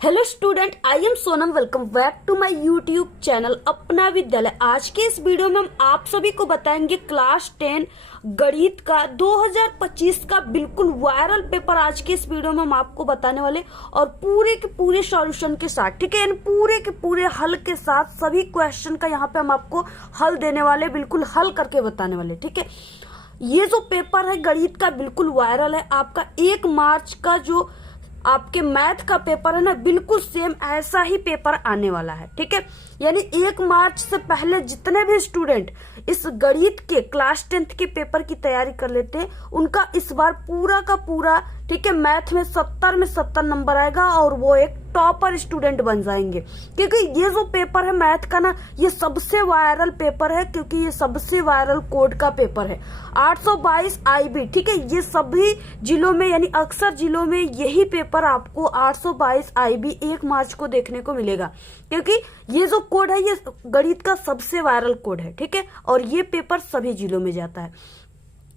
Hello student, I am Sonam. Welcome back to my YouTube channel Apna Vidyalaya. आज के इस video में हम आप सभी को बताएंगे क्लास 10 गणित का 2025 का बिल्कुल वायरल पेपर। आज के इस वीडियो में हम आपको बताने वाले और पूरे के पूरे सॉल्यूशन के साथ, ठीक है, पूरे के पूरे हल के साथ सभी क्वेश्चन का यहाँ पे हम आपको हल देने वाले, बिल्कुल हल करके बताने वाले। ठीक है, ये जो पेपर है गणित का बिल्कुल वायरल है। आपका 1 मार्च का जो आपके मैथ का पेपर है ना, बिल्कुल सेम ऐसा ही पेपर आने वाला है। ठीक है, यानी 1 मार्च से पहले जितने भी स्टूडेंट इस गणित के क्लास 10 के पेपर की तैयारी कर लेते हैं, उनका इस बार पूरा का पूरा, ठीक है, मैथ में 70 में 70 नंबर आएगा और वो एक टॉपर स्टूडेंट बन जाएंगे। क्योंकि ये जो पेपर है मैथ का ना, ये सबसे वायरल पेपर है, क्योंकि ये सबसे वायरल कोड का पेपर है। 822 IB, ठीक है, ये सभी जिलों में यानी अक्सर जिलों में यही पेपर आपको 822 IB 1 मार्च को देखने को मिलेगा। क्योंकि ये जो कोड है ये गणित का सबसे वायरल कोड है। ठीक है, और ये पेपर सभी जिलों में जाता है।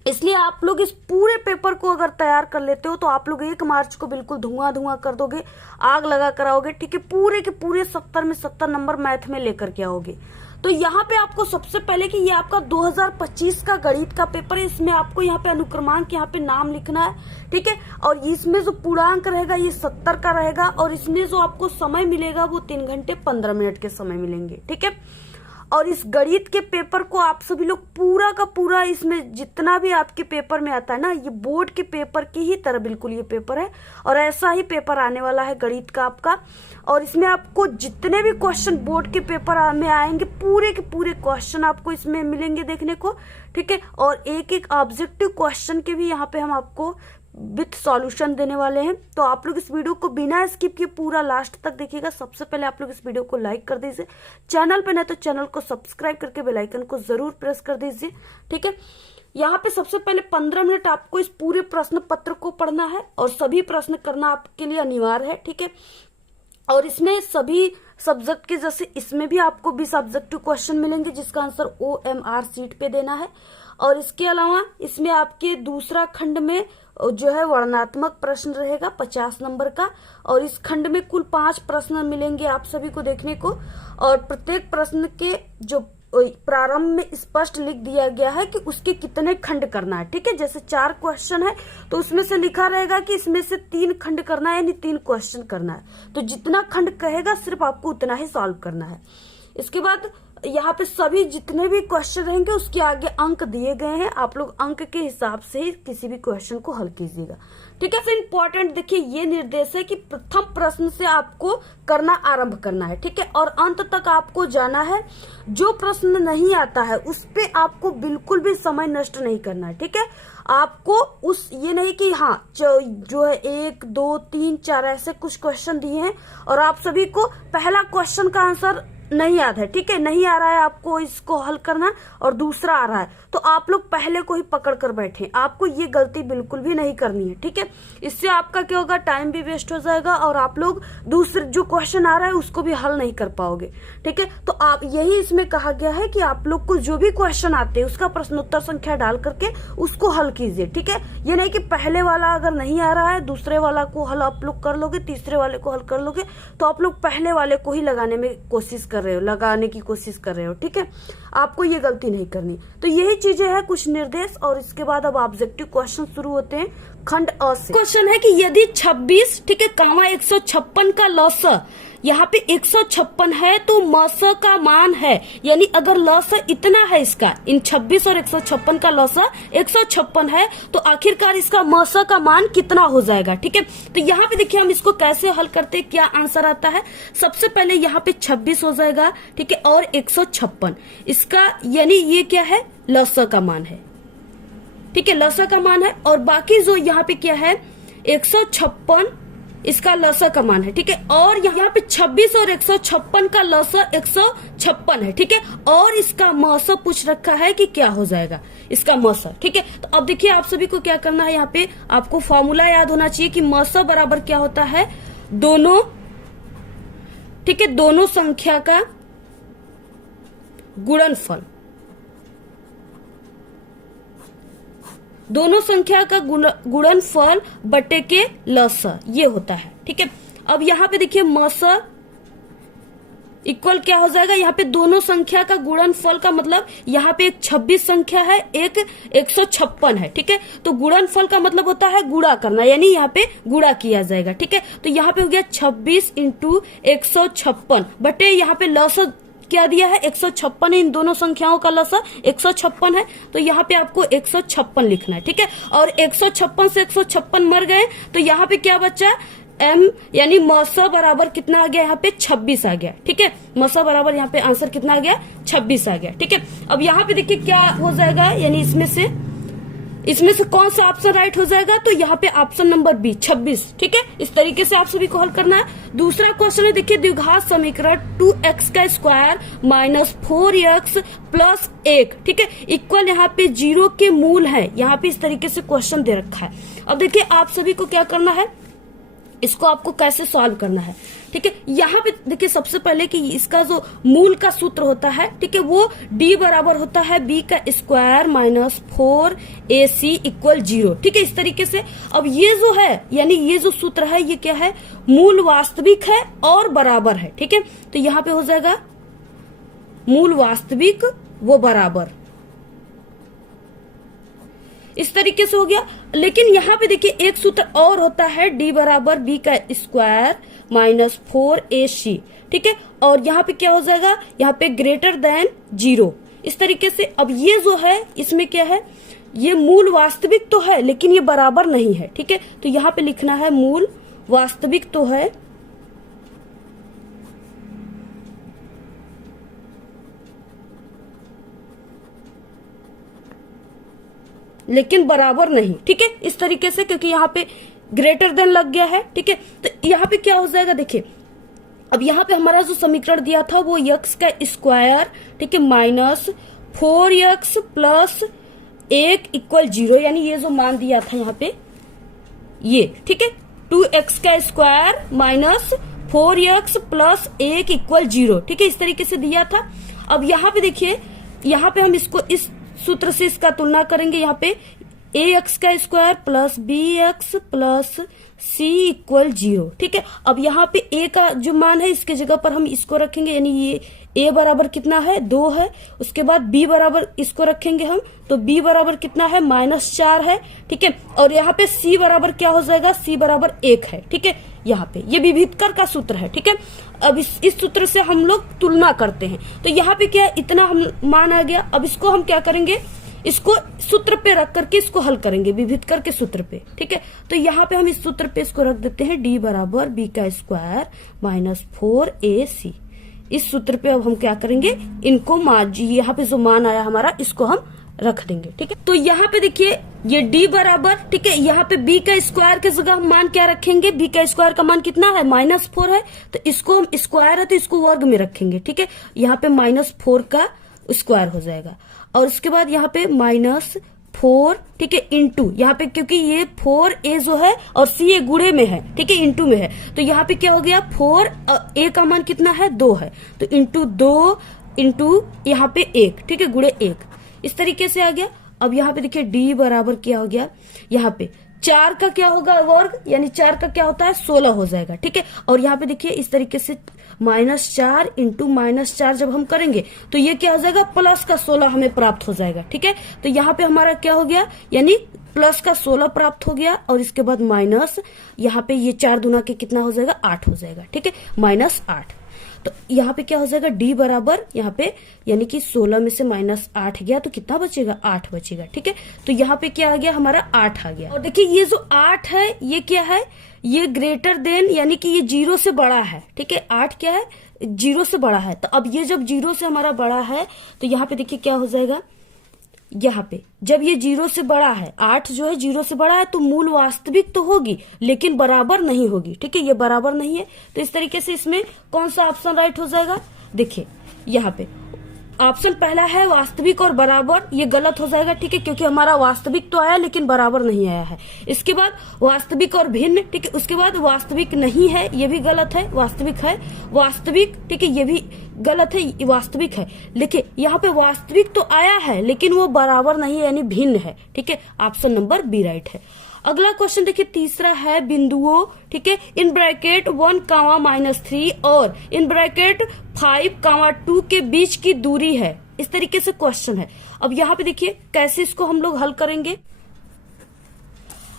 इसलिए आप लोग इस पूरे पेपर को अगर तैयार कर लेते हो तो आप लोग 1 मार्च को बिल्कुल धुआं धुआं कर दोगे, आग लगा कर आओगे। ठीक है, पूरे के पूरे 70 में 70 नंबर मैथ में लेकर के आओगे। तो यहाँ पे आपको सबसे पहले कि ये आपका 2025 का गणित का पेपर है, इसमें आपको यहाँ पे अनुक्रमांक यहाँ पे नाम लिखना है। ठीक है, और इसमें जो पूर्णांक रहेगा ये 70 का रहेगा और इसमें जो आपको समय मिलेगा वो 3 घंटे 15 मिनट के समय मिलेंगे। ठीक है, और इस गणित के पेपर को आप सभी लोग पूरा का पूरा, इसमें जितना भी आपके पेपर में आता है ना, ये बोर्ड के पेपर की ही तरह बिल्कुल ये पेपर है और ऐसा ही पेपर आने वाला है गणित का आपका। और इसमें आपको जितने भी क्वेश्चन बोर्ड के पेपर में आएंगे, पूरे के पूरे क्वेश्चन आपको इसमें मिलेंगे देखने को। ठीक है, और एक एक ऑब्जेक्टिव क्वेश्चन के भी यहाँ पे हम आपको विथ सॉल्यूशन देने वाले हैं। तो आप लोग इस वीडियो को बिना स्किप किए पूरा लास्ट तक देखिएगा। सबसे पहले आप लोग इस वीडियो को लाइक कर दीजिए, चैनल पे नहीं तो चैनल को सब्सक्राइब करके बेल आइकन को जरूर प्रेस कर दीजिए। ठीक है, यहाँ पे सबसे पहले 15 मिनट आपको इस पूरे प्रश्न पत्र को पढ़ना है और सभी प्रश्न करना आपके लिए अनिवार्य है। ठीक है, और इसमें सभी सब्जेक्ट के जैसे इसमें भी आपको 20 ऑब्जेक्टिव क्वेश्चन मिलेंगे जिसका आंसर OMR सीट पे देना है। और इसके अलावा इसमें आपके दूसरा खंड में जो है वर्णनात्मक प्रश्न रहेगा 50 नंबर का, और इस खंड में कुल 5 प्रश्न मिलेंगे आप सभी को देखने को। और प्रत्येक प्रश्न के जो प्रारंभ में स्पष्ट लिख दिया गया है कि उसके कितने खंड करना है। ठीक है, जैसे 4 क्वेश्चन है तो उसमें से लिखा रहेगा कि इसमें से 3 खंड करना है, यानी 3 क्वेश्चन करना है। तो जितना खंड कहेगा सिर्फ आपको उतना ही सॉल्व करना है। इसके बाद यहाँ पे सभी जितने भी क्वेश्चन रहेंगे उसके आगे अंक दिए गए हैं, आप लोग अंक के हिसाब से ही किसी भी क्वेश्चन को हल कीजिएगा। ठीक है, फिर इम्पोर्टेंट देखिए ये निर्देश है कि प्रथम प्रश्न से आपको करना आरंभ करना है। ठीक है, और अंत तक आपको जाना है। जो प्रश्न नहीं आता है उस पे आपको बिल्कुल भी समय नष्ट नहीं करना है। ठीक है, आपको उस ये नहीं कि हाँ जो है 1 2 3 4 ऐसे कुछ क्वेश्चन दिए हैं और आप सभी को पहला क्वेश्चन का आंसर नहीं याद है। ठीक है, नहीं आ रहा है आपको इसको हल करना और दूसरा आ रहा है तो आप लोग पहले को ही पकड़ कर बैठे। आपको ये गलती बिल्कुल भी नहीं करनी है। ठीक है, इससे आपका क्या होगा, टाइम भी वेस्ट हो जाएगा और आप लोग दूसरे जो क्वेश्चन आ रहा है उसको भी हल नहीं कर पाओगे। ठीक है, तो आप यही इसमें कहा गया है कि आप लोग को जो भी क्वेश्चन आते हैं उसका प्रश्नोत्तर संख्या डाल करके उसको हल कीजिए। ठीक है, ये नहीं कि पहले वाला अगर नहीं आ रहा है दूसरे वाला को हल आप लोग कर लोगे, तीसरे वाले को हल कर लोगे, तो आप लोग पहले वाले को ही लगाने की कोशिश कर रहे हो। ठीक है, आपको ये गलती नहीं करनी। तो यही चीजें हैं कुछ निर्देश। और इसके बाद अब ऑब्जेक्टिव क्वेश्चन शुरू होते हैं खंड अ से। क्वेश्चन है कि यदि 26, ठीक है, 156 का लस यहाँ पे 156 है तो मस का मान है, यानी अगर लस इतना है इसका, इन 26 और 156 का लस 156 है तो आखिरकार इसका मस का मान कितना हो जाएगा। ठीक है, तो यहाँ पे देखिए हम इसको कैसे हल करते हैं, क्या आंसर आता है। सबसे पहले यहाँ पे 26 हो जाएगा, ठीक है, और 156 इसका, यानी ये क्या है, लस का मान है। ठीक है, लस का मान है। और बाकी जो यहाँ पे क्या है, 156 इसका लसा का मान है। ठीक है, और यहाँ पे 26 और 156 का लसा 156 है। ठीक है, और इसका मौसा पूछ रखा है कि क्या हो जाएगा इसका मौसा। ठीक है, तो अब देखिए आप सभी को क्या करना है, यहाँ पे आपको फॉर्मूला याद होना चाहिए कि मौसा बराबर क्या होता है, दोनों, ठीक है, दोनों संख्या का गुणनफल, दोनों संख्या का गुणनफल बटे के लस, ये होता है। ठीक है, अब यहाँ पे देखिए मस इक्वल क्या हो जाएगा, यहाँ पे दोनों संख्या का गुणनफल का मतलब यहाँ पे एक 26 संख्या है, एक 156 है। ठीक है, तो गुणनफल का मतलब होता है गुणा करना, यानी यहाँ पे गुणा किया जाएगा। ठीक है, तो यहाँ पे हो गया 26 इंटू 156 बटे यहाँ पे लसा क्या दिया है 156 है, इन दोनों संख्याओं का लसा 156 है, तो यहाँ पे आपको 156 लिखना है। ठीक है, और 156 से 156 मर गए तो यहाँ पे क्या बचा m यानी मौसा बराबर कितना आ गया, यहाँ पे 26 आ गया। ठीक है, मौसा बराबर यहाँ पे आंसर कितना आ गया 26 आ गया। ठीक है, अब यहाँ पे देखिए क्या हो जाएगा, यानी इसमें से कौन सा ऑप्शन राइट हो जाएगा, तो यहाँ पे ऑप्शन नंबर बी 26। ठीक है, इस तरीके से आप सभी को हल करना है। दूसरा क्वेश्चन है देखिए द्विघात समीकरण 2x का स्क्वायर माइनस 4x प्लस 1, ठीक है, इक्वल यहाँ पे 0 के मूल है। यहाँ पे इस तरीके से क्वेश्चन दे रखा है। अब देखिए आप सभी को क्या करना है, इसको आपको कैसे सॉल्व करना है। ठीक है, यहाँ पे देखिए सबसे पहले कि इसका जो मूल का सूत्र होता है, ठीक है, वो d बराबर होता है b का स्क्वायर माइनस 4ac इक्वल 0। ठीक है, इस तरीके से अब ये जो है यानी ये जो सूत्र है ये क्या है, मूल वास्तविक है और बराबर है। ठीक है, तो यहाँ पे हो जाएगा मूल वास्तविक वो बराबर, इस तरीके से हो गया। लेकिन यहाँ पे देखिए एक सूत्र और होता है d बराबर b का स्क्वायर माइनस 4ac। ठीक है, और यहाँ पे क्या हो जाएगा, यहाँ पे ग्रेटर देन 0, इस तरीके से। अब ये जो है इसमें क्या है, ये मूल वास्तविक तो है लेकिन ये बराबर नहीं है। ठीक है, तो यहाँ पे लिखना है मूल वास्तविक तो है लेकिन बराबर नहीं। ठीक है, इस तरीके से, क्योंकि यहाँ पे ग्रेटर देन लग गया है। ठीक है, तो यहाँ पे क्या हो जाएगा, देखिए अब यहाँ पे हमारा जो समीकरण दिया था वो x का स्क्वायर, ठीक है, माइनस 4x प्लस 1 इक्वल 0, यानी ये जो मान दिया था यहाँ पे ये, ठीक है, 2x का square minus 4x plus 1 equal 0। ठीक है, इस तरीके से दिया था। अब यहाँ पे देखिए, यहाँ पे हम इसको इस सूत्र से इसका तुलना करेंगे। यहाँ पे ax का square plus bx plus c equal 0। ठीक है, अब यहाँ पे a का जो मान है इसके जगह पर हम इसको रखेंगे, यानी ये a बराबर कितना है 2 है, उसके बाद b बराबर इसको रखेंगे हम, तो b बराबर कितना है -4 है। ठीक है, और यहाँ पे c बराबर क्या हो जाएगा, c बराबर 1 है। ठीक है, यहाँ पे ये विभेदकर का सूत्र है। ठीक है, अब इस सूत्र से हम लोग तुलना करते हैं, तो यहाँ पे क्या इतना हम मान आ गया। अब इसको हम क्या करेंगे, इसको सूत्र पे रख करके इसको हल करेंगे विभेदकर के सूत्र पे। ठीक है, तो यहाँ पे हम इस सूत्र पे इसको रख देते हैं d बराबर b का स्क्वायर माइनस 4ac। इस सूत्र पे अब हम क्या करेंगे, इनको यहाँ पे जो मान आया हमारा इसको हम रख देंगे। ठीक है, तो यहाँ पे देखिए ये d बराबर, ठीक है, यहाँ पे b का स्क्वायर के जगह हम मान क्या रखेंगे, b का स्क्वायर का मान कितना है -4 है, तो इसको हम स्क्वायर है तो इसको वर्ग में रखेंगे। ठीक है, यहाँ पे -4 का स्क्वायर हो जाएगा, और उसके बाद यहाँ पे -4, ठीक है, इंटू यहाँ पे क्योंकि ये 4a जो है और c ये गुणे में है, ठीक है, इंटू में है, तो यहाँ पे क्या हो गया 4 a का मान कितना है 2 है, तो इंटू 2 इंटू यहाँ पे 1, ठीक है, गुणे 1, इस तरीके से आ गया। अब यहाँ पे देखिए d बराबर क्या हो गया, यहाँ पे 4 का क्या होगा वर्ग, यानी 4 का क्या होता है 16 हो जाएगा। ठीक है, और यहाँ पे देखिए इस तरीके से -4 इंटू -4 जब हम करेंगे तो ये क्या हो जाएगा प्लस का 16 हमें प्राप्त हो जाएगा। ठीक है, तो यहाँ पे हमारा क्या हो गया, यानी प्लस का 16 प्राप्त हो गया, और इसके बाद माइनस यहाँ पे ये 4 दूना के कितना हो जाएगा 8 हो जाएगा। ठीक है, -8, तो यहाँ पे क्या हो जाएगा d बराबर यहाँ पे यानी कि 16 में से -8 गया तो कितना बचेगा 8 बचेगा। ठीक है, तो यहाँ पे क्या आ गया हमारा 8 आ गया। और देखिए ये जो 8 है ये क्या है, ये ग्रेटर देन यानी कि ये 0 से बड़ा है। ठीक है, 8 क्या है 0 से बड़ा है, तो अब ये जब 0 से हमारा बड़ा है तो यहाँ पे देखिए क्या हो जाएगा, यहाँ पे जब ये 0 से बड़ा है, 8 जो है 0 से बड़ा है तो मूल वास्तविक तो होगी लेकिन बराबर नहीं होगी। ठीक है, ये बराबर नहीं है, तो इस तरीके से इसमें कौन सा ऑप्शन राइट हो जाएगा, देखिए यहाँ पे ऑप्शन पहला है वास्तविक और बराबर, ये गलत हो जाएगा। ठीक है, क्योंकि हमारा वास्तविक तो आया लेकिन बराबर नहीं आया है। इसके बाद वास्तविक और भिन्न, ठीक है, उसके बाद वास्तविक नहीं है, ये भी गलत है, वास्तविक है, वास्तविक, ठीक है, ये भी गलत है, वास्तविक है। देखिए यहाँ पे वास्तविक तो आया है लेकिन वो बराबर नहीं है यानी भिन्न है। ठीक है, ऑप्शन नंबर बी राइट है। अगला क्वेश्चन देखिए तीसरा है बिंदुओं, ठीक है, इन ब्रैकेट 1, -3 और इन ब्रैकेट 5, 2 के बीच की दूरी है। इस तरीके से क्वेश्चन है। अब यहाँ पे देखिए कैसे इसको हम लोग हल करेंगे।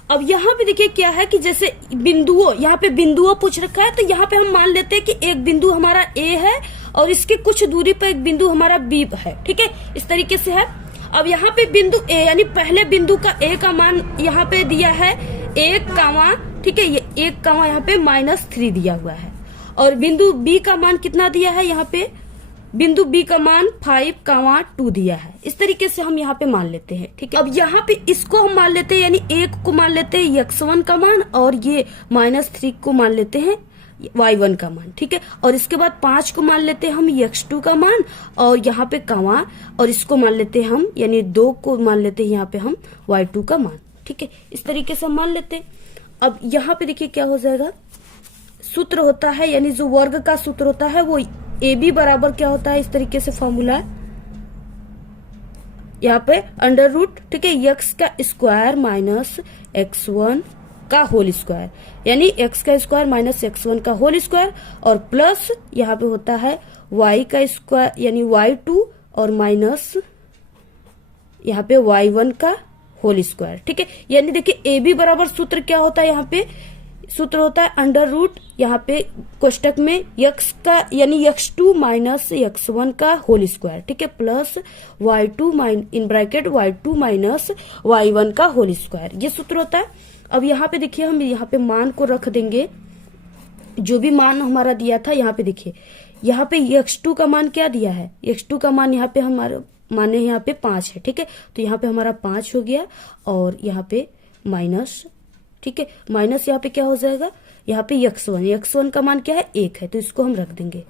अब यहाँ पे देखिए क्या है कि जैसे बिंदुओं, यहाँ पे बिंदुओं पूछ रखा है, तो यहाँ पे हम मान लेते हैं कि एक बिंदु हमारा ए है और इसके कुछ दूरी पर एक बिंदु हमारा बी है, ठीक है, इस तरीके से है। अब यहाँ पे बिंदु ए यानी पहले बिंदु का ए का मान यहाँ पे दिया है 1, ठीक है, ये 1, यहाँ पे -3 दिया हुआ है और बिंदु बी का मान कितना दिया है, यहाँ पे बिंदु बी का मान 5, 2 दिया है। इस तरीके से हम यहाँ पे मान लेते हैं, ठीक है। अब यहाँ पे इसको हम मान लेते हैं, यानी 1 को मान लेते हैं x1 का मान और ये -3 को मान लेते हैं y1 का मान, ठीक है। और इसके बाद 5 को मान लेते हैं हम x2 का मान और यहाँ पे कामा, और इसको मान लेते हैं हम, यानी 2 को मान लेते हैं यहाँ पे हम y2 का मान, ठीक है। इस तरीके से हम मान लेते हैं। अब यहाँ पे देखिए क्या हो जाएगा, सूत्र होता है, यानी जो वर्ग का सूत्र होता है वो AB बराबर क्या होता है, इस तरीके से फॉर्मूला यहाँ पे √, ठीक है, x का स्क्वायर माइनस x1 का होल स्क्वायर, यानी x का स्क्वायर माइनस x1 का होल स्क्वायर और प्लस यहाँ पे होता है y का स्क्वायर यानी y2 और माइनस यहाँ पे y1 का होल स्क्वायर, ठीक है। यानी देखिए AB बराबर सूत्र क्या होता है, यहाँ पे सूत्र होता है √, यहाँ पे कोष्टक में x का यानी x2 माइनस x1 का होल स्क्वायर, ठीक है, plus y2 in bracket y2 minus y1 का होल स्क्वायर, ये सूत्र होता है। अब यहाँ पे देखिए हम यहाँ पे मान को रख देंगे, जो भी मान हमारा दिया था। यहाँ पे देखिए यहाँ पे x2 का मान क्या दिया है, x2 का मान यहाँ पे हमारे माने यहाँ पे 5 है, ठीक है, तो यहाँ पे हमारा 5 हो गया और यहाँ पे माइनस, ठीक है, माइनस यहाँ पे क्या हो जाएगा, यहाँ पे x1 का मान क्या है 1 है, तो इसको हम रख देंगे।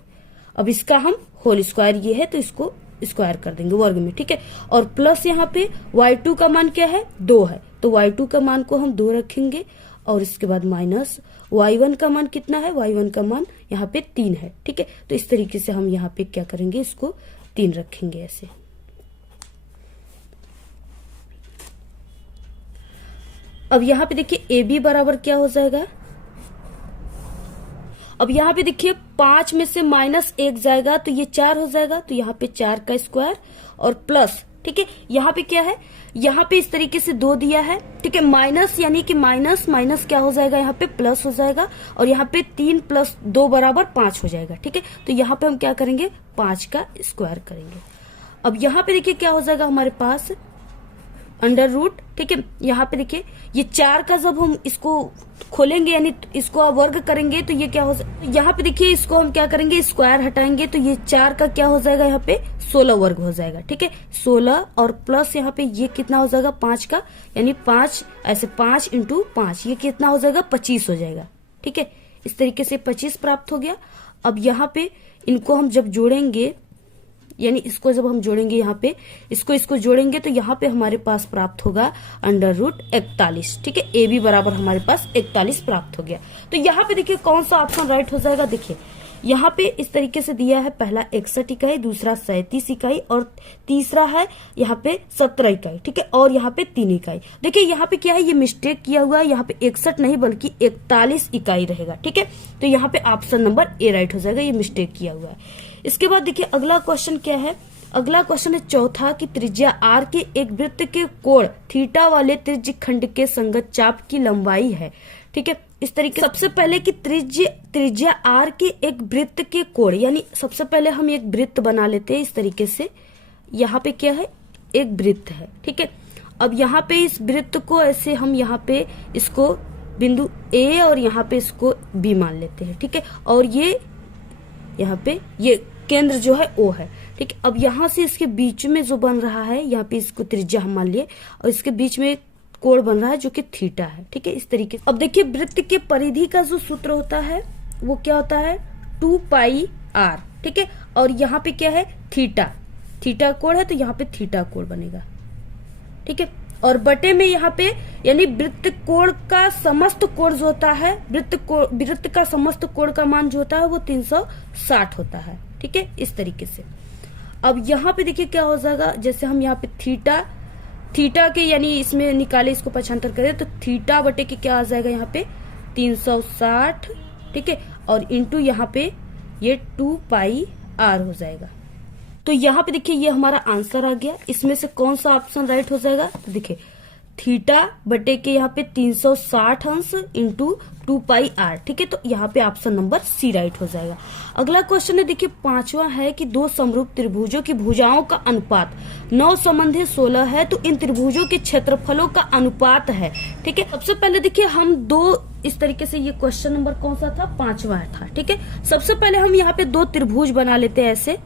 अब इसका हम होल स्क्वायर ये है तो इसको स्क्वायर कर देंगे वर्ग में, ठीक है, और प्लस यहाँ पे y2 का मान क्या है 2 है, तो y2 का मान को हम 2 रखेंगे और इसके बाद माइनस y1 का मान कितना है, y1 का मान यहाँ पे 3 है, ठीक है। तो इस तरीके से हम यहाँ पे क्या करेंगे, इसको 3 रखेंगे ऐसे। अब यहाँ पे देखिए AB बराबर क्या हो जाएगा, अब यहाँ पे देखिए 5 में से -1 जाएगा तो ये 4 हो जाएगा, तो यहाँ पे 4 का स्क्वायर और प्लस, ठीक है, यहाँ पे क्या है, यहाँ पे इस तरीके से 2 दिया है, ठीक है, माइनस यानी कि माइनस क्या हो जाएगा, यहाँ पे प्लस हो जाएगा और यहाँ पे 3 + 2 बराबर 5 हो जाएगा, ठीक है। तो यहाँ पे हम क्या करेंगे, 5 का स्क्वायर करेंगे। अब यहाँ पे देखिए क्या हो जाएगा हमारे पास √, ठीक है। यहाँ पे देखिए ये 4 का जब हम इसको खोलेंगे यानी इसको वर्ग करेंगे तो ये क्या हो जाएगा, यहाँ पे देखिए इसको हम क्या करेंगे, स्क्वायर हटाएंगे तो ये 4 का क्या हो जाएगा, यहाँ पे 16 वर्ग हो जाएगा, ठीक है, 16 और प्लस यहाँ पे ये कितना हो जाएगा 5 का, यानी 5 ऐसे 5 × 5 ये कितना हो जाएगा 25 हो जाएगा, ठीक है। इस तरीके से 25 प्राप्त हो गया। अब यहाँ पे इनको हम जब जोड़ेंगे, यानी इसको जब हम जोड़ेंगे यहाँ पे इसको जोड़ेंगे तो यहाँ पे हमारे पास प्राप्त होगा √41, ठीक है। AB बराबर हमारे पास 41 प्राप्त हो गया। तो यहाँ पे देखिए कौन सा ऑप्शन राइट हो जाएगा, देखिए यहाँ पे इस तरीके से दिया है, पहला 61 इकाई, दूसरा 37 इकाई और तीसरा है यहाँ पे 17 इकाई, ठीक है, और यहाँ पे 3 इकाई। देखिए यहाँ पे क्या है, ये मिस्टेक किया हुआ है, यहाँ पे 61 नहीं बल्कि 41 इकाई रहेगा, ठीक है। तो यहाँ पे ऑप्शन नंबर A राइट हो जाएगा, ये मिस्टेक किया हुआ है। इसके बाद देखिए अगला क्वेश्चन क्या है, अगला क्वेश्चन है चौथा कि त्रिज्या r के एक वृत्त के कोण थीटा वाले त्रिज्य खंड के संगत चाप की लंबाई है, ठीक है। इस तरीके सबसे पहले कि त्रिज्या r के एक वृत्त के कोण, यानी सबसे पहले हम एक वृत्त बना लेते हैं इस तरीके से। यहाँ पे क्या है, एक वृत्त है, ठीक है। अब यहाँ पे इस वृत्त को ऐसे हम यहाँ पे इसको बिंदु A और यहाँ पे इसको B मान लेते हैं, ठीक है, और ये यहाँ पे ये केंद्र जो है O है, ठीक है। अब यहाँ से इसके बीच में जो बन रहा है, यहाँ पे इसको त्रिज्या हम मान लिए और इसके बीच में कोण बन रहा है जो कि थीटा है, ठीक है, इस तरीके से। अब देखिए वृत्त के परिधि का जो सूत्र होता है वो क्या होता है 2πr, ठीक है, और यहाँ पे क्या है थीटा कोण है तो यहाँ पे थीटा कोण बनेगा, ठीक है, और बटे में यहाँ पे यानी वृत्त कोण का समस्त कोण जो होता है, वृत्त का समस्त कोण का मान जो होता है वो 360 होता है, ठीक है, इस तरीके से। अब यहाँ पे देखिए क्या हो जाएगा, जैसे हम यहाँ पे थीटा के यानी इसमें निकाले, इसको पक्षांतर करें तो थीटा बटे के क्या आ जाएगा यहाँ पे 360, ठीक है, और इंटू यहाँ पे ये 2 पाई आर हो जाएगा। तो यहाँ पे देखिए ये हमारा आंसर आ गया। इसमें से कौन सा ऑप्शन राइट हो जाएगा, तो देखिए थीटा बटे के यहाँ पे 360 अंश इंटू 2 पाई आर, ठीक है, तो यहाँ पे ऑप्शन नंबर सी राइट हो जाएगा। अगला क्वेश्चन है देखिए 5वां है कि दो समरूप त्रिभुजों की भुजाओं का अनुपात 9 संबंधी 16 है, तो इन त्रिभुजों के क्षेत्रफलों का अनुपात है, ठीक है। सबसे पहले देखिए हम दो इस तरीके से, ये क्वेश्चन नंबर कौन सा था, 5वां था, ठीक है। सबसे पहले हम यहाँ पे दो त्रिभुज बना लेते हैं ऐसे,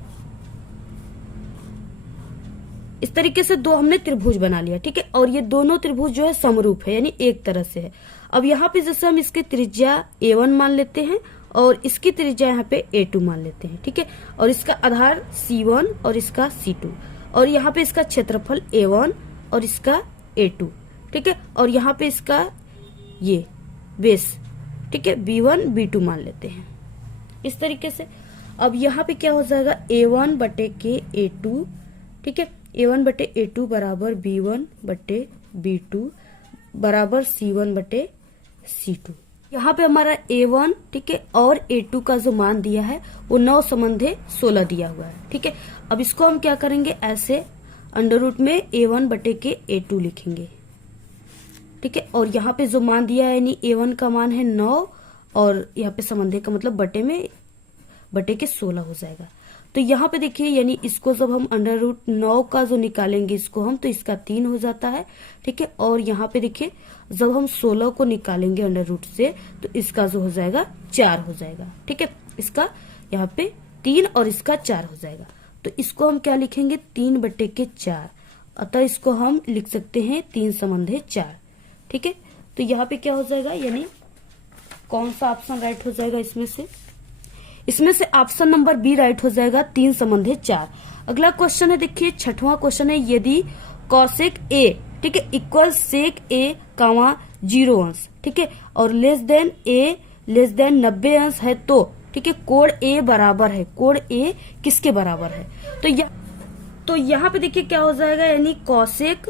इस तरीके से दो हमने त्रिभुज बना लिया, ठीक है, और ये दोनों त्रिभुज जो है समरूप है यानी एक तरह से है। अब यहाँ पे जैसे हम इसकी त्रिज्या A1 मान लेते हैं और इसकी त्रिज्या यहाँ पे A2 मान लेते हैं, ठीक है, और इसका आधार C1 और इसका C2, और यहाँ पे इसका क्षेत्रफल A1 और इसका A2, ठीक है, और यहाँ पे इसका ये बेस, ठीक है, B1 B2 मान लेते हैं इस तरीके से। अब यहाँ पे क्या हो जाएगा A1 बटे के A2, ठीक है, A1 बटे A2 बराबर B1 बटे B2 बराबर C1 बटे C2। यहाँ पे हमारा A1, ठीक है, और A2 का जो मान दिया है वो 9 संबंधे 16 दिया हुआ है, ठीक है। अब इसको हम क्या करेंगे, ऐसे अंडर रूट में A1 बटे के A2 लिखेंगे, ठीक है, और यहाँ पे जो मान दिया है यानी A1 का मान है 9 और यहाँ पे संबंधे का मतलब बटे के 16 हो जाएगा। तो यहाँ पे देखिए यानी इसको जब हम अंडर रूट 9 का जो निकालेंगे इसको हम, तो इसका 3 हो जाता है, ठीक है, और यहाँ पे देखिए जब हम 16 को निकालेंगे अंडर रूट से तो इसका जो हो जाएगा 4 हो जाएगा, ठीक है, इसका यहाँ पे 3 और इसका 4 हो जाएगा। तो इसको हम क्या लिखेंगे 3 बटे के 4, अतः इसको हम लिख सकते हैं 3 संबंधे 4, ठीक है। तो यहाँ पे क्या हो जाएगा यानी कौन सा ऑप्शन राइट हो जाएगा, इसमें से ऑप्शन नंबर बी राइट हो जाएगा 3 संबंधे 4। अगला क्वेश्चन है देखिए 6वां क्वेश्चन है, यदि कॉसेक ए, ठीक है, इक्वल सेक ए कामा 0 अंश, ठीक है, और लेस देन 90 अंश है तो, ठीक है, कोण ए बराबर है, कोण ए किसके बराबर है, तो यहाँ पे देखिए क्या हो जाएगा यानी कॉसेक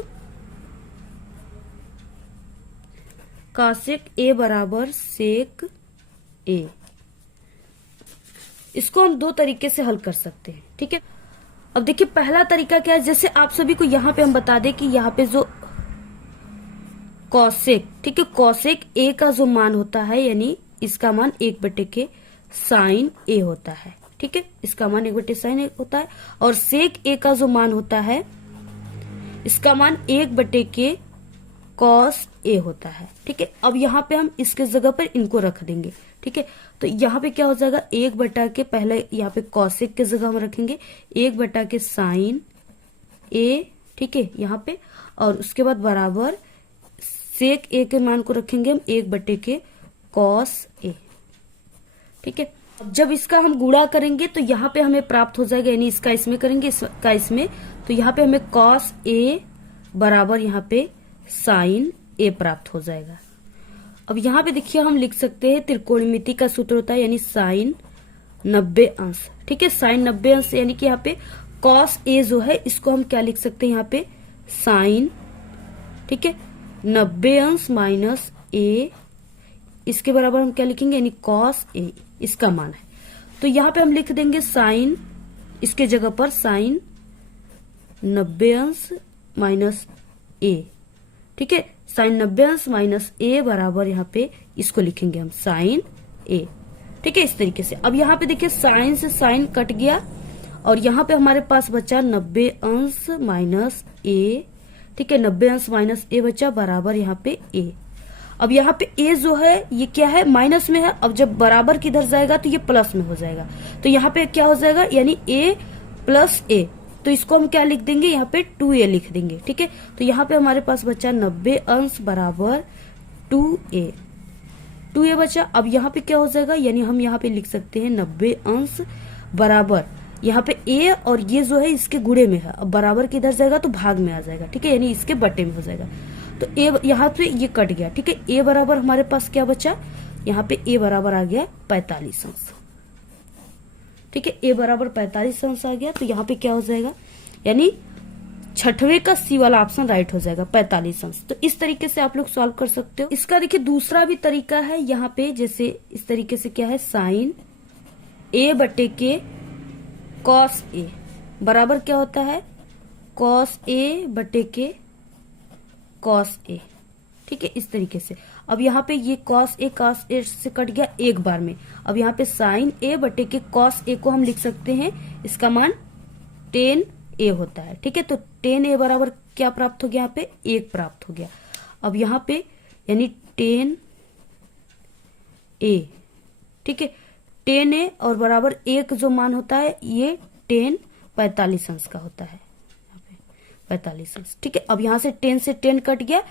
ए बराबर सेक ए। इसको हम दो तरीके से हल कर सकते हैं, ठीक है। अब देखिए पहला तरीका क्या है, जैसे आप सभी को यहाँ पे हम बता दें कि यहाँ पे जो कॉसेक, ठीक है, कॉसेक ए का जो मान होता है यानी इसका मान 1 बटे के साइन ए होता है, ठीक है, इसका मान 1 बटे साइन ए होता है, और सेक ए का जो मान होता है इसका मान 1 बटे के कॉस ए होता है, ठीक है। अब यहाँ पे हम इसके जगह पर इनको रख देंगे, ठीक है, तो यहाँ पे क्या हो जाएगा 1 बटा के, पहले यहाँ पे कॉसेक के जगह हम रखेंगे 1 बटा के साइन ए, ठीक है, यहाँ पे, और उसके बाद बराबर सेक ए के मान को रखेंगे हम 1 बटे के कॉस ए, ठीक है। अब जब इसका हम गुणा करेंगे तो यहाँ पे हमें प्राप्त हो जाएगा यानी इसका इसमें करेंगे, इसका इसमें, तो यहाँ पे हमें कॉस ए बराबर यहाँ पे साइन ए प्राप्त हो जाएगा। अब यहाँ पे देखिए हम लिख सकते हैं त्रिकोणमिति का सूत्र होता है यानी साइन 90 अंश, ठीक है, साइन 90 अंश यानी कि यहाँ पे कॉस ए जो है इसको हम क्या लिख सकते हैं यहाँ पे साइन, ठीक है, 90 अंश माइनस ए, इसके बराबर हम क्या लिखेंगे यानी कॉस ए, इसका मान है। तो यहाँ पे हम लिख देंगे साइन, इसके जगह पर साइन 90 अंश माइनस ए, ठीक है, साइन 90 अंश माइनस ए बराबर यहाँ पे इसको लिखेंगे हम साइन ए, ठीक है, इस तरीके से। अब यहाँ पे देखिए साइन से साइन कट गया और यहाँ पे हमारे पास बचा 90 अंश माइनस ए, ठीक है, 90 अंश माइनस ए बचा बराबर यहाँ पे ए। अब यहाँ पे ए जो है ये क्या है माइनस में है, अब जब बराबर किधर जाएगा तो ये प्लस में हो जाएगा, तो यहाँ पे क्या हो जाएगा यानी ए प्लस ए, तो इसको हम क्या लिख देंगे यहाँ पे 2a लिख देंगे, ठीक है। तो यहाँ पे हमारे पास बचा 90 अंश बराबर 2a बचा। अब यहाँ पे क्या हो जाएगा यानी हम यहाँ पे लिख सकते हैं 90 अंश बराबर यहाँ पे a और ये जो है इसके गुणे में है, अब बराबर किधर जाएगा तो भाग में आ जाएगा, ठीक है, यानी इसके बटे में हो जाएगा। तो a यहाँ पे ये कट गया, ठीक है, a बराबर हमारे पास क्या बचा यहाँ पे a बराबर आ गया 45 अंश, ठीक है, a बराबर 45 अंश आ गया। तो यहाँ पे क्या हो जाएगा यानी छठवें का सी वाला ऑप्शन राइट हो जाएगा 45 अंश। तो इस तरीके से आप लोग सॉल्व कर सकते हो। इसका देखिए दूसरा भी तरीका है, यहाँ पे जैसे इस तरीके से क्या है, साइन ए बटे के कॉस ए बराबर क्या होता है, कॉस ए बटे के कॉस ए। ठीक है, इस तरीके से। अब यहाँ पे ये कॉस ए से कट गया एक बार में। अब यहाँ पे साइन ए बटे के कॉस ए को हम लिख सकते हैं, इसका मान 10 ए होता है। ठीक है, तो 10 ए बराबर क्या प्राप्त हो गया, यहाँ पे 1 प्राप्त हो गया। अब यहाँ पे यानी 10 ए, ठीक है, 10 ए और बराबर 1 जो मान होता है ये 10 45 अंश का होता है, यहाँ पे 45 अंश। ठीक है, अब यहाँ से 10 से 10 कट गया,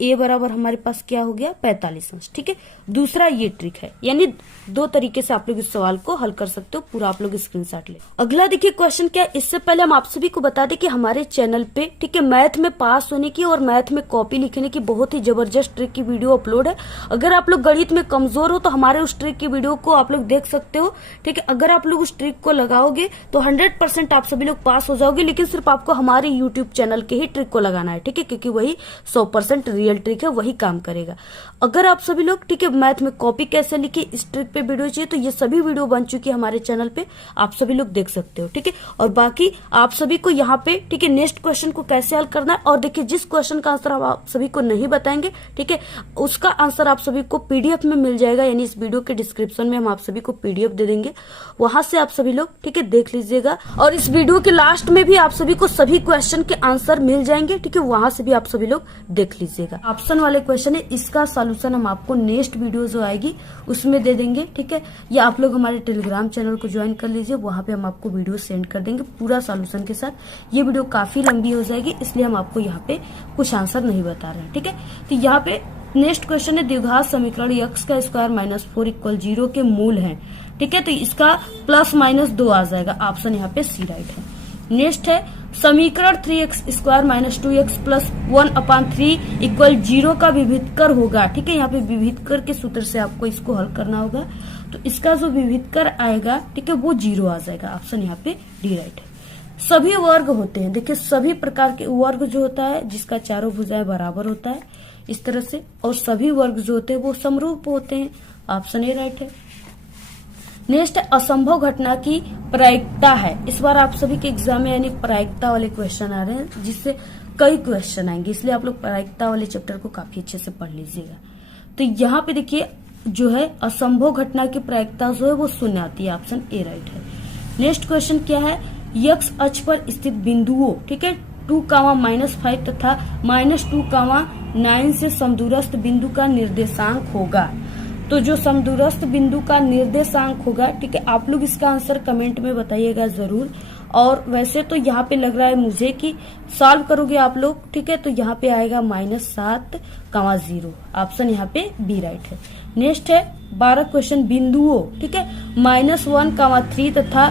ए बराबर हमारे पास क्या हो गया, 45 अंश। ठीक है, दूसरा ये ट्रिक है, यानी दो तरीके से आप लोग इस सवाल को हल कर सकते हो। पूरा आप लोग स्क्रीनशॉट ले। अगला देखिए क्वेश्चन क्या है। इससे पहले हम आप सभी को बता दें कि हमारे चैनल पे, ठीक है, मैथ में पास होने की और मैथ में कॉपी लिखने की बहुत ही जबरदस्त ट्रिक की वीडियो अपलोड है। अगर आप लोग गणित में कमजोर हो तो हमारे उस ट्रिक की वीडियो को आप लोग देख सकते हो। ठीक है, अगर आप लोग उस ट्रिक को लगाओगे तो 100% आप सभी लोग पास हो जाओगे, लेकिन सिर्फ आपको हमारे यूट्यूब चैनल के ही ट्रिक को लगाना है। ठीक है, क्योंकि वही 100% रियल ट्रिक है, वही काम करेगा। अगर आप सभी लोग, ठीक है, मैथ में कॉपी कैसे लिखी इस ट्रिक पे वीडियो चाहिए तो ये सभी वीडियो बन चुकी है हमारे चैनल पे, आप सभी लोग देख सकते हो। ठीक है, और बाकी आप सभी को यहाँ पे, ठीक है, नेक्स्ट क्वेश्चन को कैसे हल करना है, और देखिए जिस क्वेश्चन का आंसर आप सभी को नहीं बताएंगे, ठीक है, उसका आंसर आप सभी को पीडीएफ में मिल जाएगा, यानी इस वीडियो के डिस्क्रिप्शन में हम आप सभी को पीडीएफ दे देंगे, वहां से आप सभी लोग, ठीक है, देख लीजिएगा। और इस वीडियो के लास्ट में भी आप सभी को सभी क्वेश्चन के आंसर मिल जाएंगे। ठीक है, वहां से भी आप सभी लोग देख लीजिएगा। ऑप्शन वाले क्वेश्चन है, इसका सॉल्यूशन हम आपको नेक्स्ट वीडियो जो आएगी उसमें दे देंगे। ठीक है, या आप लोग हमारे टेलीग्राम चैनल को ज्वाइन कर लीजिए, वहां पे हम आपको वीडियो सेंड कर देंगे पूरा सॉल्यूशन के साथ। ये वीडियो काफी लंबी हो जाएगी, इसलिए हम आपको यहाँ पे कुछ आंसर नहीं बता रहे हैं। ठीक है, तो यहाँ पे नेक्स्ट क्वेश्चन है, द्विघात समीकरण x का स्क्वायर माइनस 4 इक्वल 0 के मूल है। ठीक है, तो इसका प्लस माइनस 2 आ जाएगा, ऑप्शन यहाँ पे सी राइट है। नेक्स्ट है, समीकरण 3x square minus 2x plus 1/3 equal 0 का विभेदकर होगा। ठीक है, यहाँ पे विभेदकर के सूत्र से आपको इसको हल करना होगा, तो इसका जो विभेदकर आएगा, ठीक है, वो 0 आ जाएगा, ऑप्शन यहाँ पे डी राइट है। सभी वर्ग होते हैं, देखिए सभी प्रकार के वर्ग जो होता है जिसका चारों भुजाएं बराबर होता है इस तरह से, और सभी वर्ग जो होते हैं वो समरूप होते हैं, ऑप्शन ए राइट है। नेक्स्ट है, असंभव घटना की प्रायिकता है। इस बार आप सभी के एग्जाम में यानी प्रायिकता वाले क्वेश्चन आ रहे हैं, जिससे कई क्वेश्चन आएंगे, इसलिए आप लोग प्रायिकता वाले चैप्टर को काफी अच्छे से पढ़ लीजिएगा। तो यहाँ पे देखिए जो है असंभव घटना की प्रायिकता जो है वो 0 आती है, ऑप्शन ए राइट है। नेक्स्ट क्वेश्चन क्या है, x अक्ष पर स्थित बिंदुओं, ठीक है, 2, -5 तथा -2, 9 से समदूरस्थ बिंदु का निर्देशांक होगा। तो जो समदूरस्थ बिंदु का निर्देशांक होगा, ठीक है, आप लोग इसका आंसर कमेंट में बताइएगा जरूर। और वैसे तो यहाँ पे लग रहा है मुझे कि सॉल्व करोगे आप लोग, ठीक है, तो यहाँ पे आएगा -7, 0, ऑप्शन यहाँ पे बी राइट है। नेक्स्ट है 12 क्वेश्चन, बिंदुओं, ठीक है, -1, 3 तथा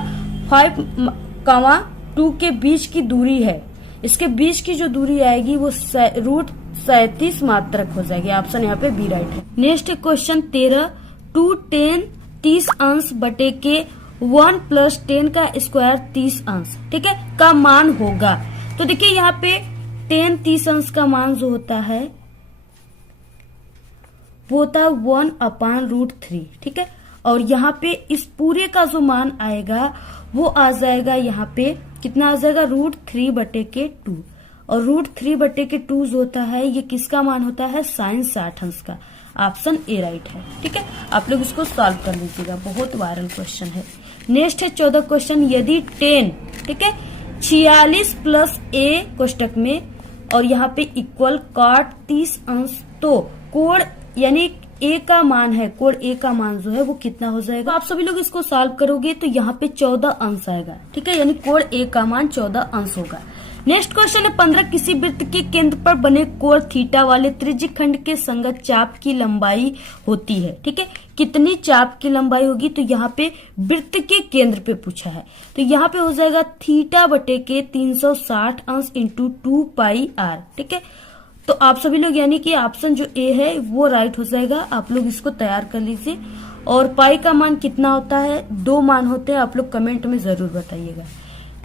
5, 2 के बीच की दूरी है। इसके बीच की जो दूरी आएगी वो √37 मात्रक हो जाएगी, ऑप्शन यहाँ पे बी राइट है। नेक्स्ट क्वेश्चन 13, 2 10 30 अंश बटे के 1 + 10 का स्क्वायर 30 अंश, ठीक है, का मान होगा। तो देखिए यहाँ पे 10 30 अंश का मान जो होता है वो होता है 1/√3, ठीक है, और यहाँ पे इस पूरे का जो मान आएगा वो आ जाएगा, यहाँ पे कितना आ जाएगा, √3 बटे के 2, और √3 बटे के 2 जो होता है ये किसका मान होता है, sin 60 अंश का, ऑप्शन ए राइट है। ठीक है, आप लोग इसको सॉल्व कर लीजिएगा, बहुत वायरल क्वेश्चन है। नेक्स्ट है 14 क्वेश्चन, यदि 10, ठीक है, 46 + a कोष्टक में और यहाँ पे इक्वल cot 30 अंश, तो कोण यानी ए का मान है, कोण ए का मान जो है वो कितना हो जाएगा। आप सभी लोग इसको सॉल्व करोगे तो यहाँ पे 14 अंश आएगा, ठीक है, यानी कोण ए का मान 14 अंश होगा। नेक्स्ट क्वेश्चन है 15, किसी वृत्त के केंद्र पर बने कोण थीटा वाले त्रिज्यखंड के संगत चाप की लंबाई होती है, ठीक है, कितनी चाप की लंबाई होगी। तो यहाँ पे वृत्त के केंद्र पे पूछा है, तो यहाँ पे हो जाएगा थीटा बटे के 360 अंश × 2πr, ठीक है। तो आप सभी लोग यानी कि ऑप्शन जो ए है वो राइट हो जाएगा, आप लोग इसको तैयार कर लीजिए। और पाई का मान कितना होता है, 2 मान होते हैं, आप लोग कमेंट में जरूर बताइएगा।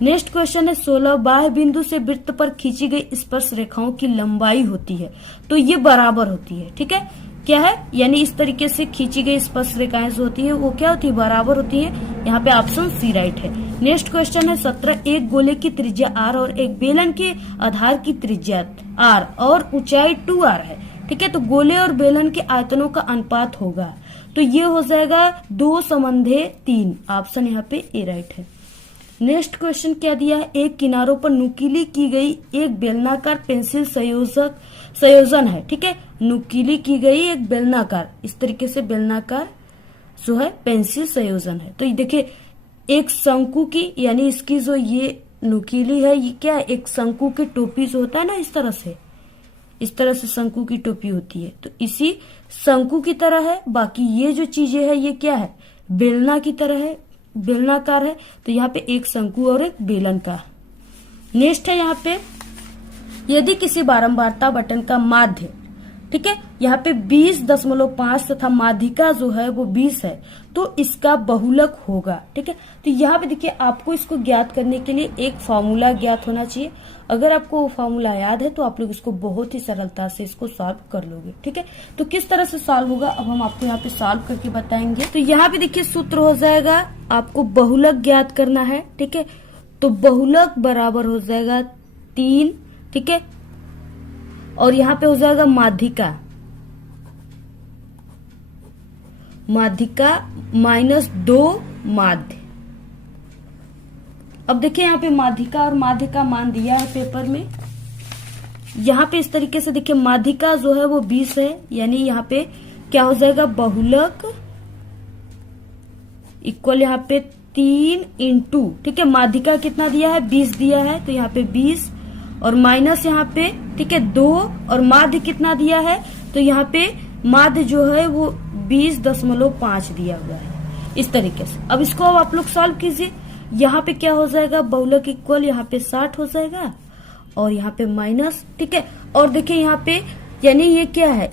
नेक्स्ट क्वेश्चन है 16 बाह्य बिंदु से वृत्त पर खींची गई स्पर्श रेखाओं की लंबाई होती है, तो ये बराबर होती है। ठीक है, क्या है, यानी इस तरीके से खींची गई स्पर्श रेखाएं जो होती है वो क्या होती है, बराबर होती है। यहाँ पे ऑप्शन सी राइट है। नेक्स्ट क्वेश्चन है 17 एक गोले की त्रिज्या r और एक बेलन के आधार की त्रिज्या r और ऊंचाई 2r है। ठीक है, तो गोले और बेलन के आयतनों का अनुपात होगा, तो ये हो जाएगा 2/3। ऑप्शन यहाँ पे ए राइट है। नेक्स्ट क्वेश्चन क्या दिया है, एक किनारों पर नुकीली की गई एक बेलनाकार पेंसिल संयोजन है। ठीक है, नुकीली की गई एक बेलनाकार, इस तरीके से बेलनाकार जो है पेंसिल संयोजन है। तो ये देखिए एक शंकु की, यानी इसकी जो ये नुकीली है ये क्या है, एक शंकु की टोपी जो होता है ना, इस तरह से शंकु की टोपी होती है, तो इसी शंकु की तरह है। बाकी ये जो चीजें है ये क्या है, बेलना की तरह है, बेलनाकार है। तो यहाँ पे एक शंकु और एक बेलन का। नेक्स्ट है यहाँ पे यदि किसी बारंबारता बटन का माध्य, ठीक है, यहाँ पे 20.5 तथा माध्यिका जो है वो 20 है, तो इसका बहुलक होगा। ठीक है, तो यहाँ पे देखिए आपको इसको ज्ञात करने के लिए एक फॉर्मूला ज्ञात होना चाहिए। अगर आपको वो फॉर्मूला याद है तो आप लोग इसको बहुत ही सरलता से इसको सॉल्व कर लोगे। ठीक है, तो किस तरह से सॉल्व होगा अब हम आपको यहाँ पे सॉल्व करके बताएंगे। तो यहाँ पे देखिए सूत्र हो जाएगा, आपको बहुलक ज्ञात करना है। ठीक है, तो बहुलक बराबर हो जाएगा 3। ठीक है, और यहाँ पे हो जाएगा माध्यिका -2 माध्य। अब देखिए यहाँ पे माध्यिका और माध्य का मान दिया है पेपर में। यहाँ पे इस तरीके से देखिए माध्यिका जो है वो 20 है, यानी यहाँ पे क्या हो जाएगा, बहुलक इक्वल यहाँ पे 3 × ठीक है, माध्यिका कितना दिया है, 20 दिया है, तो यहाँ पे 20 और माइनस यहाँ पे ठीक है 2 और माध्य कितना दिया है, तो यहाँ पे माध्य जो है वो 20.5 दिया हुआ है इस तरीके से। अब इसको अब आप लोग सॉल्व कीजिए। यहाँ पे क्या हो जाएगा, बहुलक इक्वल यहाँ पे 60 हो जाएगा और यहाँ पे माइनस। ठीक है, और देखिए यहाँ पे यानी ये क्या है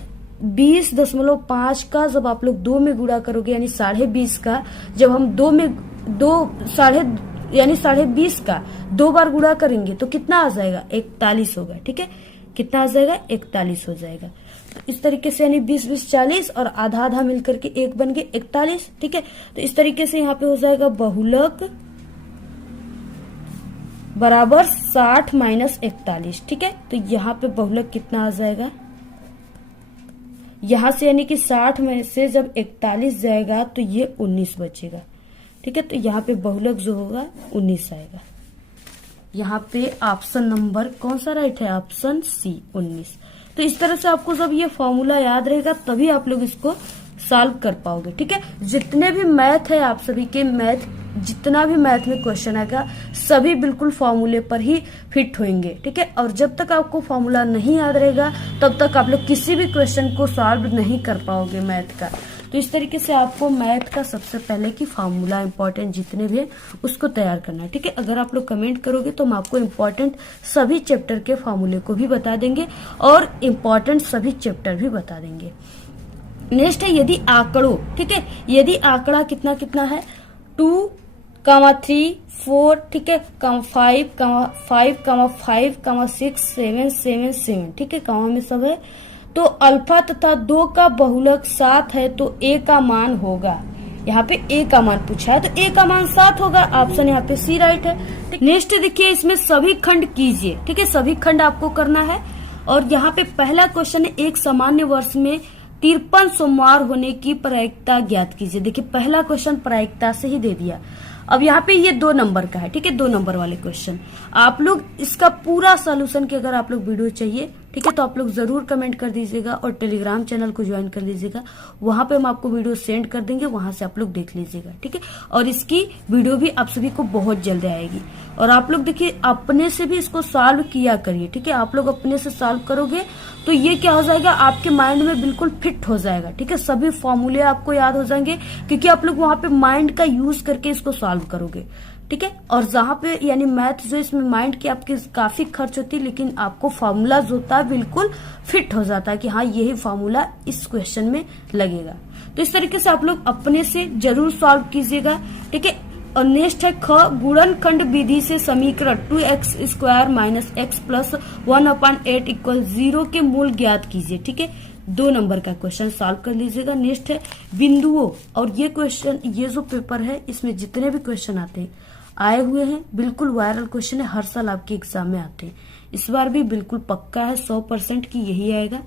20.5 का जब आप लोग 2 में गुणा करोगे, यानी 20.5 का जब हम 2 में 20.5 का 2 बार गुणा करेंगे तो कितना आ जाएगा, 41 होगा। ठीक है, कितना आ जाएगा, 41 हो जाएगा। तो इस तरीके से यानी 20 40 और आधा आधा मिलकर के 1 बन गए 41। ठीक है, तो इस तरीके से यहाँ पे हो जाएगा बहुलक बराबर 60 - 41। ठीक है, तो यहाँ पे बहुलक कितना आ जाएगा, यहां से यानी कि 60 में से जब 41 जाएगा तो ये 19 बचेगा। ठीक है, तो यहाँ पे बहुलक जो होगा 19 आएगा। यहाँ पे ऑप्शन नंबर कौन सा राइट है, ऑप्शन सी 19। तो इस तरह से आपको जब ये फॉर्मूला याद रहेगा तभी आप लोग इसको सॉल्व कर पाओगे। ठीक है, जितने भी मैथ है आप सभी के जितना भी मैथ में क्वेश्चन आएगा सभी बिल्कुल फॉर्मूले पर ही फिट होंगे। ठीक है, और जब तक आपको फॉर्मूला नहीं याद रहेगा तब तक आप लोग किसी भी क्वेश्चन को सॉल्व नहीं कर पाओगे मैथ का। तो इस तरीके से आपको मैथ का सबसे पहले की फॉर्मूला इंपॉर्टेंट जितने भी उसको तैयार करना है। ठीक है, अगर आप लोग कमेंट करोगे तो हम आपको इम्पोर्टेंट सभी चैप्टर के फॉर्मूले को भी बता देंगे और इम्पोर्टेंट सभी चैप्टर भी बता देंगे। नेक्स्ट है यदि आंकड़ों, ठीक है, यदि आंकड़ा कितना कितना है 2, 3, 4, ठीक है, 5, 6, 7, 7, 7, ठीक है, कामा में सब है। तो अल्फा तथा 2 का बहुलक 7 है तो a का मान होगा, यहाँ पे a का मान पूछा है तो a का मान 7 होगा। ऑप्शन यहाँ पे सी राइट है। नेक्स्ट देखिए इसमें सभी खंड कीजिए। ठीक है, सभी खंड आपको करना है और यहाँ पे पहला क्वेश्चन है एक सामान्य वर्ष में 53 सोमवार होने की प्रायिकता ज्ञात कीजिए। देखिए पहला क्वेश्चन प्रायिकता से ही दे दिया। अब यहाँ पे ये 2 नंबर का है। ठीक है, 2 नंबर वाले क्वेश्चन आप लोग इसका पूरा सॉल्यूशन की अगर आप लोग वीडियो चाहिए, ठीक है, तो आप लोग जरूर कमेंट कर दीजिएगा और टेलीग्राम चैनल को ज्वाइन कर लीजिएगा। वहां पे हम आपको वीडियो सेंड कर देंगे, वहां से आप लोग देख लीजिएगा। ठीक है, और इसकी वीडियो भी आप सभी को बहुत जल्द आएगी। और आप लोग देखिए अपने से भी इसको सॉल्व किया करिए। ठीक है, आप लोग अपने से सॉल्व करोगे तो ये क्या हो जाएगा, आपके माइंड में बिल्कुल फिट हो जाएगा। ठीक है, सभी फॉर्मूले आपको याद हो जाएंगे क्योंकि आप लोग वहां पे माइंड का यूज करके इसको सॉल्व करोगे। ठीक है, और जहां पे यानी मैथ जो इसमें माइंड की आपकी काफी खर्च होती है, लेकिन आपको फॉर्मूला जो होता है बिल्कुल फिट हो जाता है कि हाँ यही फॉर्मूला इस क्वेश्चन में लगेगा। तो इस तरीके से आप लोग अपने से जरूर सॉल्व कीजिएगा। ठीक है, और नेक्स्ट है ख, गुणनखंड विधि से समीकरण 2x² minus x plus 1/8 equal 0 के मूल ज्ञात कीजिए। ठीक है, 2 नंबर का क्वेश्चन सॉल्व कर लीजिएगा। नेक्स्ट है बिंदुओं, और ये क्वेश्चन, ये जो पेपर है इसमें जितने भी क्वेश्चन आते हैं आए हुए हैं, बिल्कुल वायरल क्वेश्चन है, हर साल आपके एग्जाम में आते हैं। इस बार भी बिल्कुल पक्का है 100% की यही आएगा।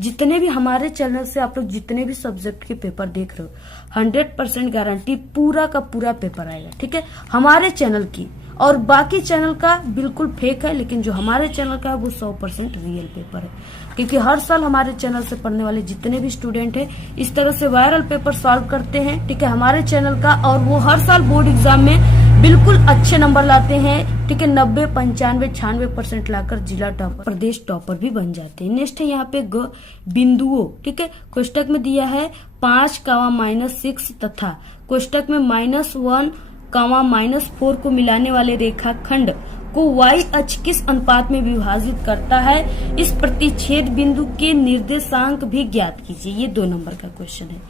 जितने भी हमारे चैनल से आप लोग जितने भी सब्जेक्ट के पेपर देख रहे हो 100% गारंटी पूरा का पूरा पेपर आएगा। ठीक है, हमारे चैनल की, और बाकी चैनल का बिल्कुल फेक है, लेकिन जो हमारे चैनल का है वो 100% रियल पेपर है, क्योंकि हर साल हमारे चैनल से पढ़ने वाले जितने भी स्टूडेंट हैं इस तरह से वायरल पेपर सॉल्व करते हैं। ठीक है, हमारे चैनल का, और वो हर साल बोर्ड एग्जाम में बिल्कुल अच्छे नंबर लाते हैं। ठीक है, 90, 95, 96% लाकर जिला टॉपर, प्रदेश टॉपर भी बन जाते हैं। नेक्स्ट है यहाँ पे ग, बिंदुओं। ठीक है, कोष्टक में दिया है 5, तथा कोष्टक में -1, -4 को मिलाने वाले रेखाखंड को y अक्ष किस अनुपात में विभाजित करता है, इस प्रतिच्छेद बिंदु के निर्देशांक भी ज्ञात कीजिए। ये 2 नंबर का क्वेश्चन है।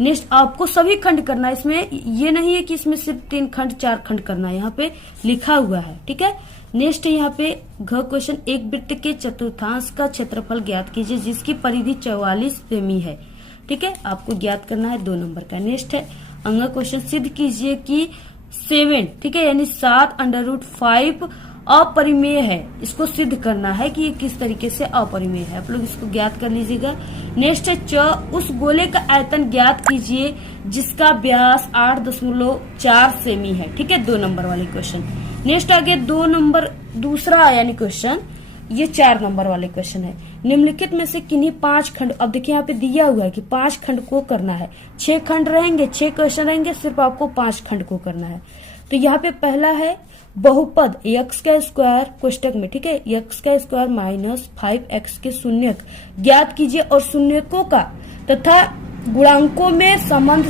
नेक्स्ट आपको सभी खंड करना है, इसमें ये नहीं है कि इसमें सिर्फ 3 खंड 4 खंड करना है, यहाँ पे लिखा हुआ है। ठीक है, नेक्स्ट यहाँ पे घ क्वेश्चन, एक वृत्त के चतुर्थांश का क्षेत्रफल ज्ञात कीजिए जिसकी परिधि 44 सेमी है। ठीक है, आपको ज्ञात करना है 2 नंबर का। नेक्स्ट है अंग क्वेश्चन, सिद्ध कीजिए कि 7, ठीक है, यानी 7/5 अपरिमेय है। इसको सिद्ध करना है कि ये किस तरीके से अपरिमेय है, आप लोग इसको ज्ञात कर लीजिएगा। नेक्स्ट है च, उस गोले का आयतन ज्ञात कीजिए जिसका व्यास 8.4 सेमी है। ठीक है, 2 नंबर वाले क्वेश्चन। नेक्स्ट आगे 2 नंबर दूसरा यानी क्वेश्चन, ये 4 नंबर वाले क्वेश्चन है। निम्नलिखित में से किन्हीं 5 खंड, अब देखिए यहाँ पे दिया हुआ है कि 5 खंड को करना है। 6 खंड रहेंगे, 6 क्वेश्चन रहेंगे, सिर्फ आपको 5 खंड को करना है। तो यहाँ पे पहला है बहुपद x² कोष्टक में, ठीक है, x² माइनस 5x के शून्यक ज्ञात कीजिए और शून्यकों का तथा गुणांकों में संबंध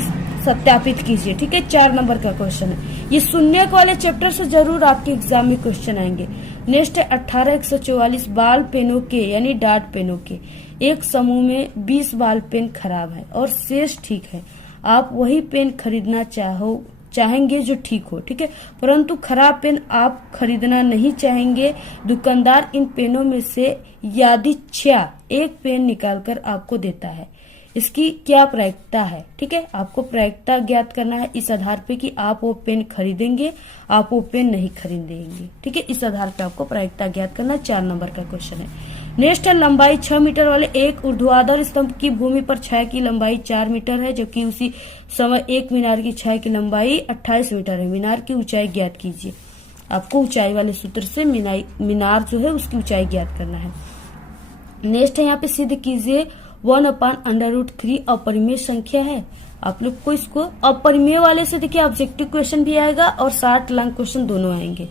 सत्यापित कीजिए। ठीक है, 4 नंबर का क्वेश्चन है। ये शून्यक वाले चैप्टर से जरूर आपके एग्जाम में क्वेश्चन आएंगे। नेक्स्ट है 18/144 बाल पेनों के, यानी डार्ट पेनों के एक समूह में 20 बाल पेन खराब है और शेष ठीक है। आप वही पेन खरीदना चाहेंगे जो ठीक हो। ठीक है, परंतु खराब पेन आप खरीदना नहीं चाहेंगे। दुकानदार इन पेनों में से यादृच्छया एक पेन निकालकर आपको देता है। इसकी क्या प्रायिकता है? ठीक है, आपको प्रायिकता ज्ञात करना है इस आधार पे कि आप वो पेन खरीदेंगे, आप वो पेन नहीं खरीदेंगे। ठीक है, इस आधार पे आपको प्रायिकता ज्ञात करना 4 नंबर का क्वेश्चन है। नेक्स्ट है लंबाई 6 मीटर वाले एक ऊर्ध्वाधर स्तंभ की भूमि पर छाया की लंबाई 4 मीटर है, जबकि उसी समय एक मीनार की छाया की लंबाई 28 मीटर है। मीनार की ऊंचाई ज्ञात कीजिए। आपको ऊंचाई वाले सूत्र से मीनार जो है उसकी ऊंचाई ज्ञात करना है। नेक्स्ट है यहाँ पे सिद्ध कीजिए 1/√3 अपरिमेय संख्या है। आप लोग को इसको अपरिमेय वाले से देखिए ऑब्जेक्टिव क्वेश्चन भी आएगा और 60 लॉन्ग क्वेश्चन दोनों आएंगे।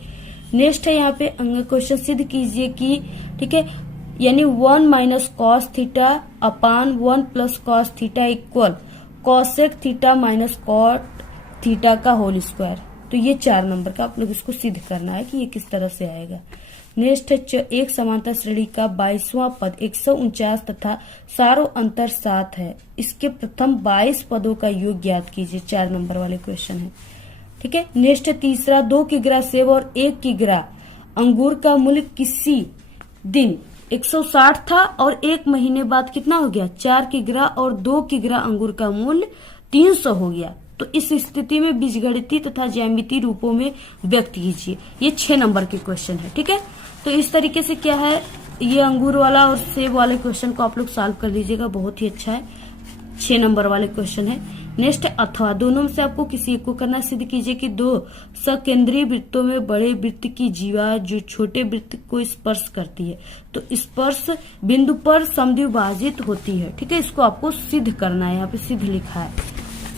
नेक्स्ट है यहाँ पे अंग क्वेश्चन, सिद्ध कीजिए कि, ठीक है, यानी 1 - cos theta upon 1 + cos theta equal cosec theta minus cot theta का होल स्क्वायर। तो ये 4 नंबर का आप लोग इसको सिद्ध करना है कि ये किस तरह से आएगा। नेक्स्ट है एक समांतर श्रेणी का 22वां पद 149 तथा सारों अंतर 7 है। इसके प्रथम 22 पदों का योग ज्ञात कीजिए। 4 नंबर वाले क्वेश्चन है। ठीक है, नेक्स्ट है तीसरा 2 किग्रा सेब और 1 किग्रा अंगूर का मूल्य किसी दिन 160 था और 1 महीने बाद कितना हो गया 4 किग्रा, और 2 किग्रा अंगूर का मूल्य 300 हो गया। तो इस स्थिति में बीजगणितीय तथा ज्यामितीय रूपों में व्यक्त कीजिए। ये 6 नंबर के क्वेश्चन है। ठीक है, तो इस तरीके से क्या है, ये अंगूर वाला और सेब वाले क्वेश्चन को आप लोग सॉल्व कर लीजिएगा, बहुत ही अच्छा है। 6 नंबर वाले क्वेश्चन है। नेक्स्ट है अथवा, दोनों में से आपको किसी एक को करना। सिद्ध कीजिए कि 2 सकेंद्रीय वृत्तों में बड़े वृत्त की जीवा जो छोटे वृत्त को स्पर्श करती है तो स्पर्श बिंदु पर समद्विभाजित होती है। ठीक है, इसको आपको सिद्ध करना है। यहाँ पे सिद्ध लिखा है,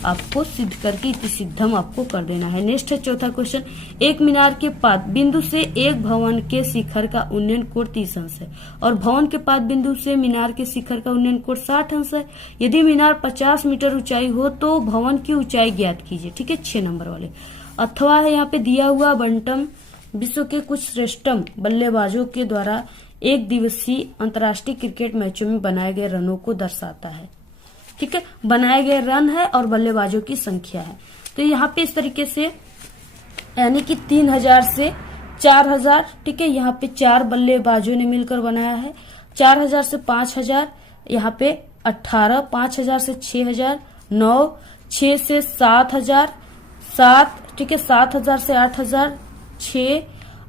आपको सिद्ध करके इति सिद्धम आपको कर देना है। नेक्स्ट है चौथा क्वेश्चन, एक मीनार के पाद बिंदु से एक भवन के शिखर का उन्नयन कोण 30 अंश है और भवन के पाद बिंदु से मीनार के शिखर का उन्नयन कोण 60 अंश है। यदि मीनार 50 मीटर ऊंचाई हो तो भवन की ऊंचाई ज्ञात कीजिए। ठीक है, 6 नंबर वाले। अथवा है यहाँ पे दिया हुआ बंटम विश्व के कुछ श्रेष्ठतम बल्लेबाजों के द्वारा एक दिवसीय अंतर्राष्ट्रीय क्रिकेट मैचों में बनाए गए रनों को दर्शाता है। ठीक है, बनाए गए रन है और बल्लेबाजों की संख्या है। तो यहाँ पे इस तरीके से यानी कि 3000 से 4000, ठीक है। यहाँ पे 4 बल्लेबाजों ने मिलकर बनाया है। 4000 से 5000, यहाँ पे 18, 5000 से 6000, 9, 6 से 7000, 7, ठीक है। 7000 से 8000, 6,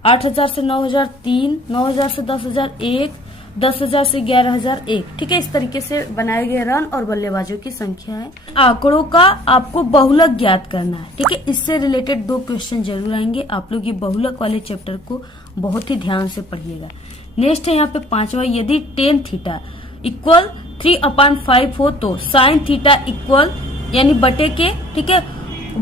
8000 से 9000, 3, 9000 से 10000, 1, 10000 से 11000, 1, ठीक है। इस तरीके से बनाए गए रन और बल्लेबाजों की संख्या है। आंकड़ों का आपको बहुलक ज्ञात करना है, ठीक है। इससे रिलेटेड 2 क्वेश्चन जरूर आएंगे। आप लोग ये बहुलक वाले चैप्टर को बहुत ही ध्यान से पढ़िएगा। नेक्स्ट है यहाँ पे 5वां, यदि tan थीटा इक्वल 3/5 हो तो sin थीटा इक्वल यानी बटे के, ठीक है,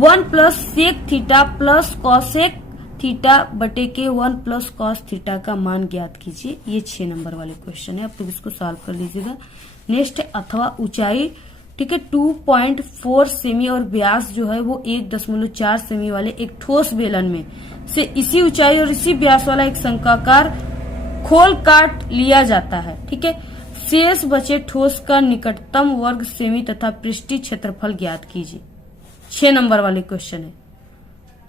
1 plus sec theta plus cosec theta बटे के 1 प्लस कॉस थीटा का मान ज्ञात कीजिए। ये 6 नंबर वाले क्वेश्चन है, आप लोग इसको सॉल्व कर लीजिएगा। नेक्स्ट है अथवा ऊंचाई, ठीक है, 2.4 सेमी और व्यास जो है वो 1.4 सेमी वाले एक ठोस बेलन में से इसी ऊंचाई और इसी व्यास वाला एक शंक्वाकार खोल काट लिया जाता है, ठीक है। शेष बचे ठोस का निकटतम वर्ग सेमी तथा पृष्ठीय क्षेत्रफल ज्ञात कीजिए। 6 नंबर वाले क्वेश्चन है,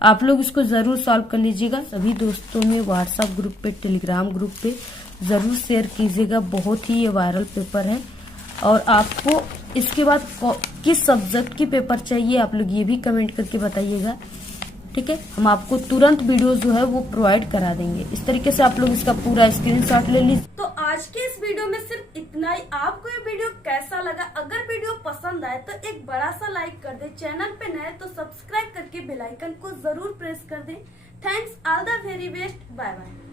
आप लोग इसको जरूर सॉल्व कर लीजिएगा। सभी दोस्तों में व्हाट्सएप ग्रुप पे, टेलीग्राम ग्रुप पे जरूर शेयर कीजिएगा। बहुत ही ये वायरल पेपर है। और आपको इसके बाद किस सब्जेक्ट की पेपर चाहिए आप लोग ये भी कमेंट करके बताइएगा, ठीक है। हम आपको तुरंत वीडियो जो है वो प्रोवाइड करा देंगे। इस तरीके से आप लोग इसका पूरा स्क्रीनशॉट ले लीजिए। तो आज के इस वीडियो में सिर्फ इतना ही। आपको ये वीडियो कैसा लगा? अगर वीडियो पसंद आए तो एक बड़ा सा लाइक कर दे। चैनल पे नए तो सब्सक्राइब करके बेल आइकन को जरूर प्रेस कर दे। Thanks, all the very best, bye bye.